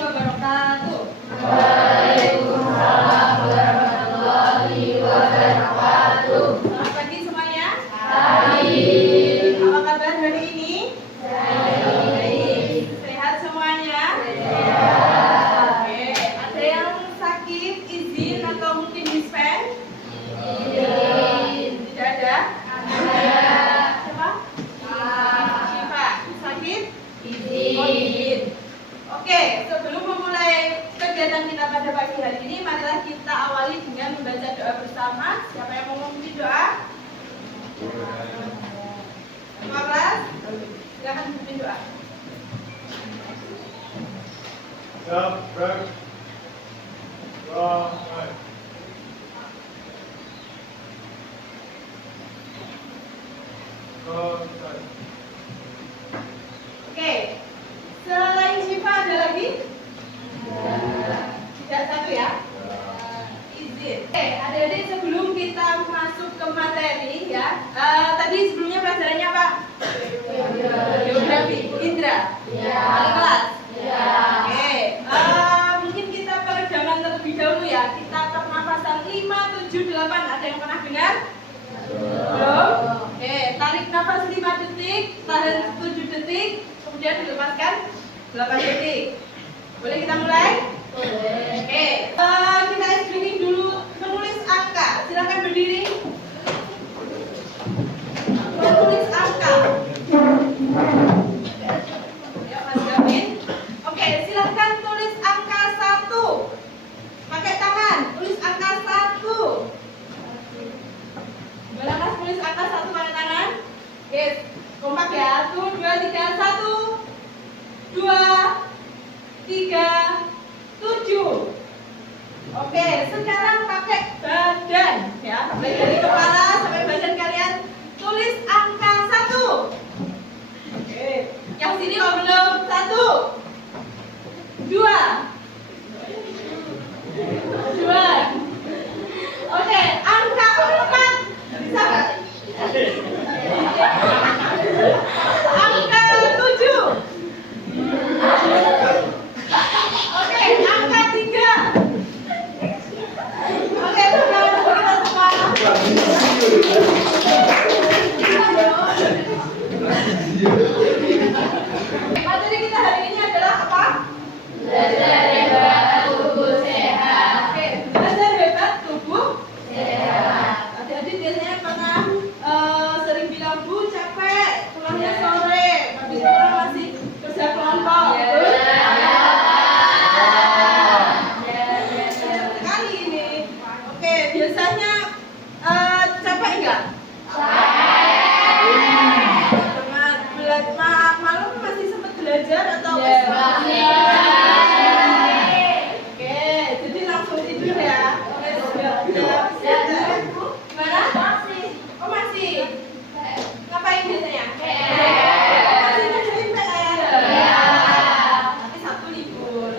wabarakatuh. Waalaikumsalam warahmatullahi wabarakatuh. Selamat pagi semuanya. Baik. Apa kabar hari ini? Baik. Sehat semuanya? Sehat. Oke. Ada yang sakit, izin atau mungkin dispen? Izin. Tidak ada? Ada. Siapa? Syifa. Sakit? Izin. Oh, izin. Oke, sebelum memulai kegiatan kita pada pagi hari ini, marilah kita awali dengan membaca doa bersama. Siapa yang mau memimpin doa? Semua kelas? Silakan memimpin doa. Oke, selain Syifa ada lagi? Tidak satu ya? Izin. Oke, adik-adik sebelum kita masuk ke materi ya, tadi sebelumnya pelajarannya apa? Geografi. Indra? Ya. Wali kelas? Ya. Oke, mungkin kita peregangan terlebih dahulu ya. Kita pernapasan 5, 7, 8. Ada yang pernah dengar? Belum? Oke, tarik nafas 5 detik, tahan 7 detik, kemudian dilepaskan 8 detik. Boleh kita mulai? Boleh. Oke, kita screening dulu menulis angka. Silakan berdiri. Menulis angka. Ya, Mas Gavin. Oke, silakan tulis angka 1. Pakai tangan, tulis angka 1. Boleh Mas tulis angka 1 pakai tangan? Oke, kompak ya. 1, 2, 3, 1, 2, 3, 7. Oke, sekarang pakai badan ya. Mulai dari kepala sampai badan kalian tulis angka 1. Oke, yang sini kalau belum 1, 2, 2. Oke, angka 4. Bisa nggak? Angka 7. Oke, angka 3. Oke, sekarang kita semua. Materi kita hari ini adalah apa? Belajar hebat tubuh sehat. Oke, belajar hebat tubuh. Sehat. Adik-adik biasanya pernah sering bilang, Bu, capek, pulangnya sore, tapi sekarang masih kerja kelompok. Betul? Sekali ini. Oke, biasanya capek enggak? Malam masih sempat belajar atau Oke, jadi langsung tidur ya. Oke, siap. Gimana? Oh, masih. Ngapain biasanya? Masih ngerjain PR. Nanti Sabtu libur.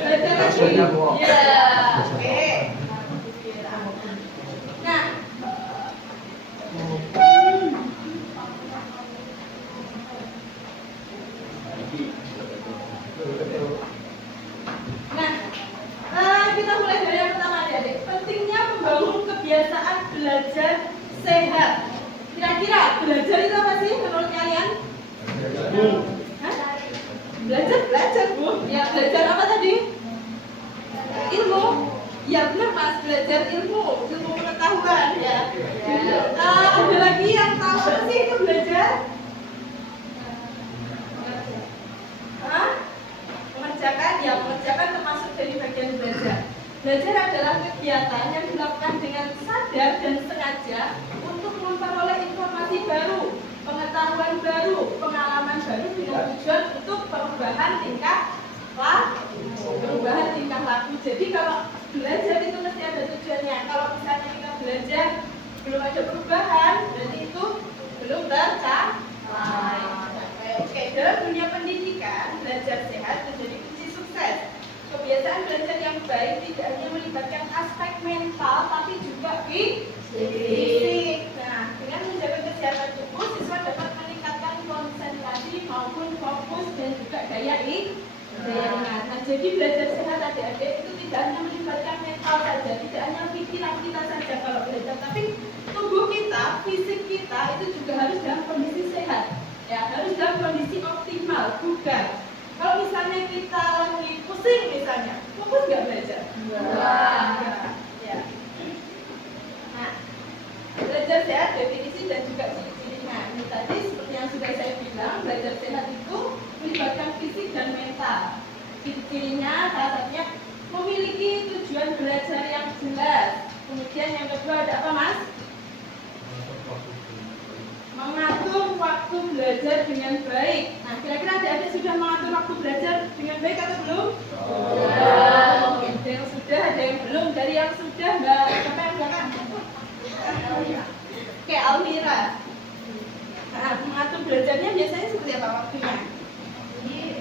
Belajar lagi. Iya. Oke. Nah, kita mulai dari yang pertama adik. Pentingnya membangun kebiasaan belajar sehat. Kira-kira belajar itu apa sih menurut kalian? Hah? Belajar Bu. Ya, belajar apa tadi? Ilmu. Ya benar Mas, belajar ilmu pengetahuan ya. Ada lagi yang tahu apa sih itu belajar? Hah? Mengerjakan, ya mengerjakan termasuk dari bagian belajar. Belajar adalah kegiatan yang dilakukan dengan sadar dan sengaja untuk memperoleh informasi baru, pengetahuan baru, pengalaman baru dengan tujuan untuk perubahan tingkah laku. Jadi kalau belajar itu mesti ada tujuannya. Kalau misalnya kita belajar belum ada perubahan, berarti itu belum tercapai. Oke, dalam dunia pendidikan, belajar sehat menjadi kunci sukses. fokus dan juga daya ingat. Nah, jadi belajar sehat adik-adik itu tidak hanya melibatkan mental saja, tidak hanya pikiran kita saja kalau belajar, tapi tubuh kita, fisik kita itu juga harus dalam kondisi sehat, ya harus dalam kondisi optimal, bugar. Kalau misalnya kita lagi pusing misalnya, fokus nggak belajar? Enggak. Ya. Nah, belajar sehat definisi dan juga ciri-cirinya. Ini tadi seperti yang sudah saya bilang, belajar sehat itu melibatkan fisik dan mental. Ciri-cirinya salah satunya memiliki tujuan belajar yang jelas. Kemudian yang kedua ada apa, Mas? Mengatur waktu belajar dengan baik. Nah, kira-kira adik-adik sudah mengatur waktu belajar dengan baik atau belum? Ada yang sudah, ada yang belum. Dari yang sudah, Mbak, siapa yang belakang? Oke, Almira. Nah, mengatur belajarnya biasanya seperti apa waktunya? Jadi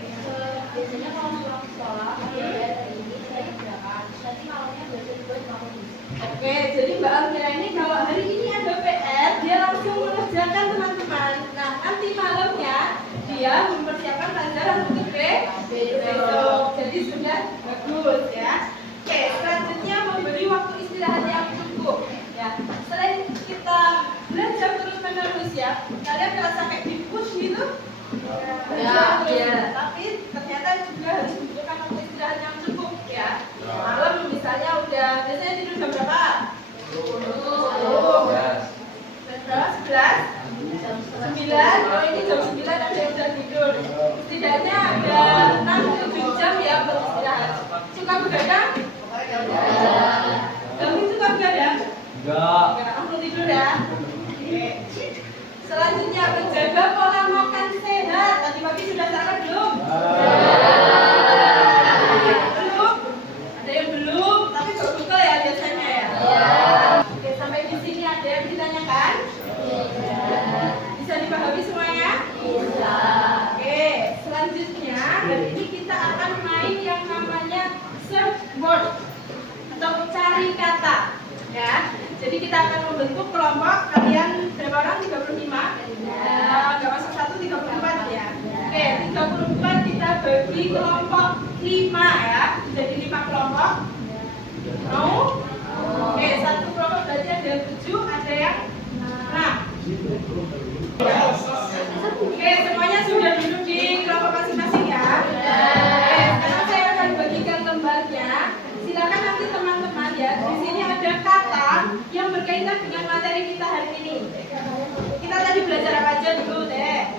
biasanya kalau pulang sekolah ada ini saya kerjakan. Nanti malamnya belajar buat kamu. Oke, jadi Mbak Almira ini kalau hari ini ada PR, dia langsung mengerjakan teman-teman. Nah, nanti malamnya dia mempersiapkan pelajaran untuk besok. Jadi sudah bagus ya. Oke, selanjutnya memberi waktu istirahat yang cukup. Ya, selain kita belajar terus-menerus ya, kalian merasa kayak di-push gitu? Ya. Tapi ternyata juga harus membutuhkan waktu istirahat yang cukup ya. Malam misalnya udah biasanya tidur jam berapa? 10. Berapa? 11? Jam 9. Oh ini jam 9 ada yang udah tidur. Setidaknya ada 6-7 jam ya buat istirahat. Suka begadang? Kamu suka begadang? Enggak. Kamu tidur ya? Oke. Selanjutnya menjaga pola makan sehat. Tadi pagi sudah sarapan belum? Belum? Ada yang belum? Tapi baru buka ya biasanya ya? Oke, sampai di sini ada yang ditanyakan? Bisa dipahami semuanya? Bisa. Oke, selanjutnya hari ini kita akan main yang namanya search word atau cari kata. Ya, jadi kita akan membentuk kelompok. Kalian berapa orang? 35? Nggak masuk 1, 34 ya. Oke, 34 kita bagi kelompok 5 ya. Jadi 5 kelompok. Mau? Oke, satu kelompok berarti ada yang 7, ada yang 6. Oke, semuanya sudah duduk di kelompok masing-masing ya. Oke, sekarang saya akan bagikan lembarnya. Silakan nanti teman-teman ya. Di sini ada kata yang berkaitan dengan materi kita hari ini. Kita tadi belajar apa aja dulu deh?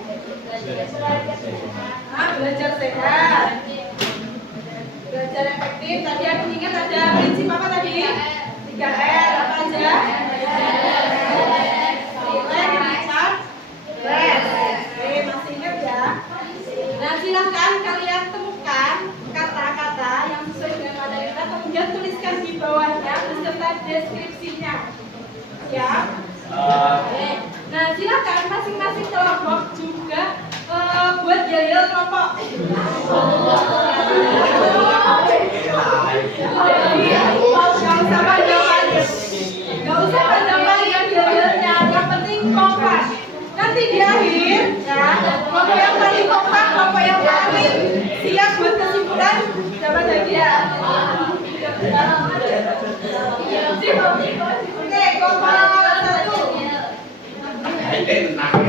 Belajar sehat, belajar efektif. Tadi aku ingat ada prinsip apa tadi? 3R apa aja? Oke, masih ingat ya? Nah, silahkan kalian temukan kata-kata yang sesuai dengan materi kita, kemudian tuliskan di bawahnya beserta deskripsinya. Siap? Oke. Nah, silakan masing-masing kelompok juga buat yel-yel kelompok. Gak usah panjang-panjang yel-yelnya, yang penting kompak. Nanti di akhir, ya, kelompok yang paling kompak, kelompok yang paling siap buat kesimpulan dapat hadiah. Oke, kelompok 1.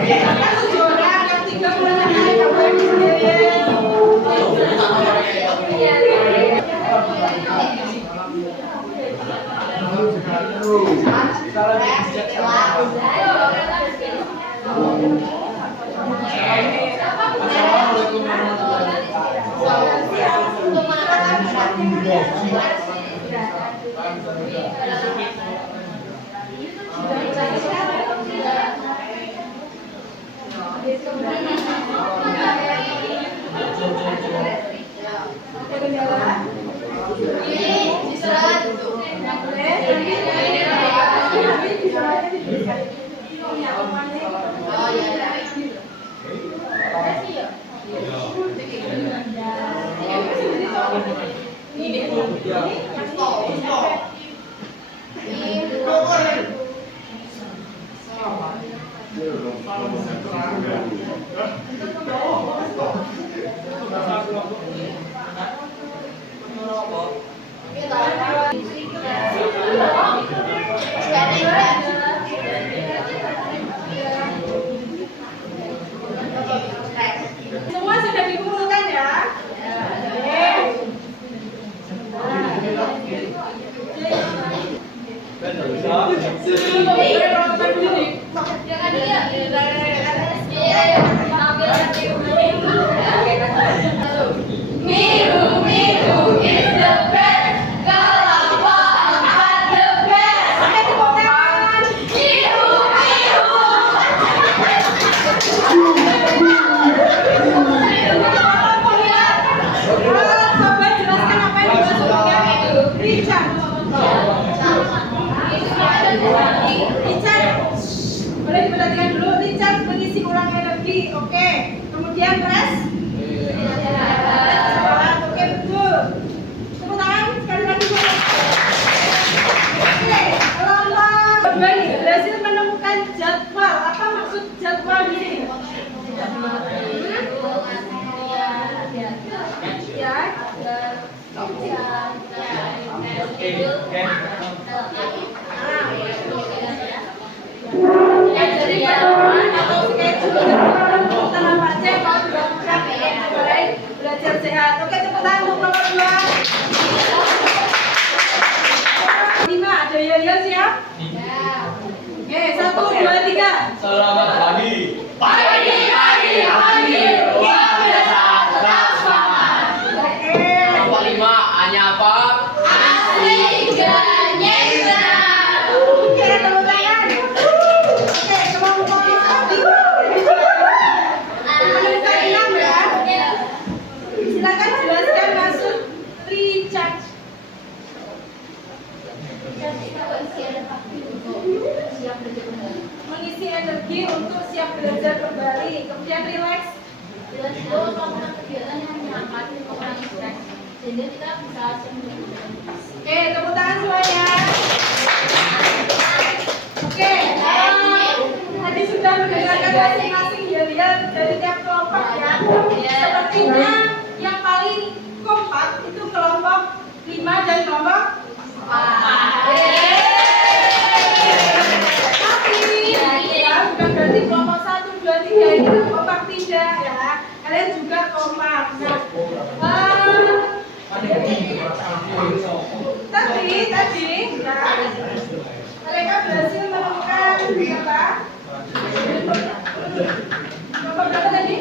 Yang 7 orang, yang 3 orang yang boleh sendiri. Ya, jadi pertemuan atau schedule kegiatan apa aja yang mau dilakukan mulai belajar sehat. Oke, tepuk tangan untuk nomor 2. 5, ada Yaya siap? Oke, 1, 2, 3. Selamat pagi. Pagi, luar biasa, tetap semangat. Oke. Nomor 5, hanya apa? Asik dan nyebrang. Oke, tepuk tangan. Oke, kelompok 5. Menemukan 6 ya. Silakan jelaskan maksud recharge. Mengisi energi untuk siap belajar kembali. Kemudian relax. Jelas itu melakukan kegiatan yang menyenangkan dan mengurangi stres, sehingga kita bisa sembuh. Oke, tepuk tangan semuanya. Oke, tadi sudah mendengarkan masing-masing ya dari tiap kelompok ya. Sepertinya yang paling kompak itu kelompok 5 dan kelompok 4. Tapi ya bukan berarti kelompok 1, 2, 3 ini kompak tidak ya. Kalian juga kompak. Tadi ya, mereka berhasil menemukan apa? Kelompok berapa tadi?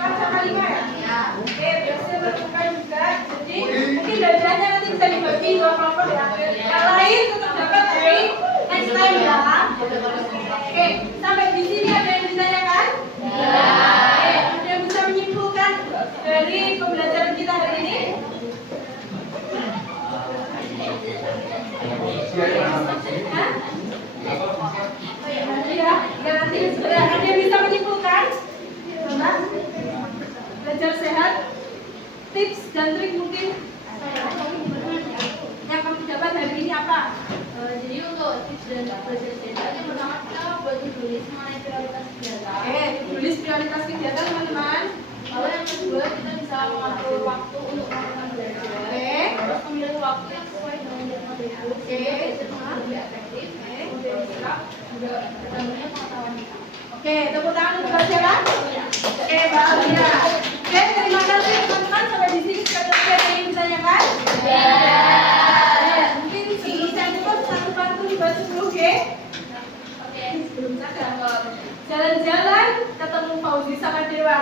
4 sama 5 ya? Oke, berhasil menemukan juga. Jadi mungkin data-datanya nanti bisa dibagi 2 kelompok ya. Yang lain tetap dapat dari next time ya. Oke, sampai di sini ada yang ditanyakan? Ya. Oke, ada yang bisa menyimpulkan dari pembelajaran kita hari ini? Hah? Ya, nanti ada yang bisa menyimpulkan? Coba. Belajar sehat, tips dan trik mungkin yang kamu dapat hari ini apa? Jadi untuk tips dan belajar sehat, yang pertama kita buat tulis mengenai prioritas kegiatan. Oke, tulis prioritas kegiatan teman-teman. Lalu yang kedua kita bisa mengatur waktu untuk melakukan belajar. Oke. Terus memilih waktu yang sesuai dengan jadwal belajar. Sehingga belajar menjadi lebih efektif, kemudian serap, juga bertambahnya pengetahuan kita. Oke, tepuk tangan untuk Basyara. Oke, Mbak Alvira. Oke, terima kasih teman-teman. Sampai di sini sudah ada yang ditanyakan? Ya. Mungkin sebelum saya tutup satu pantun buat 10 G. Oke. Sebelum saya jalan-jalan ketemu Fauzi sama Dewa.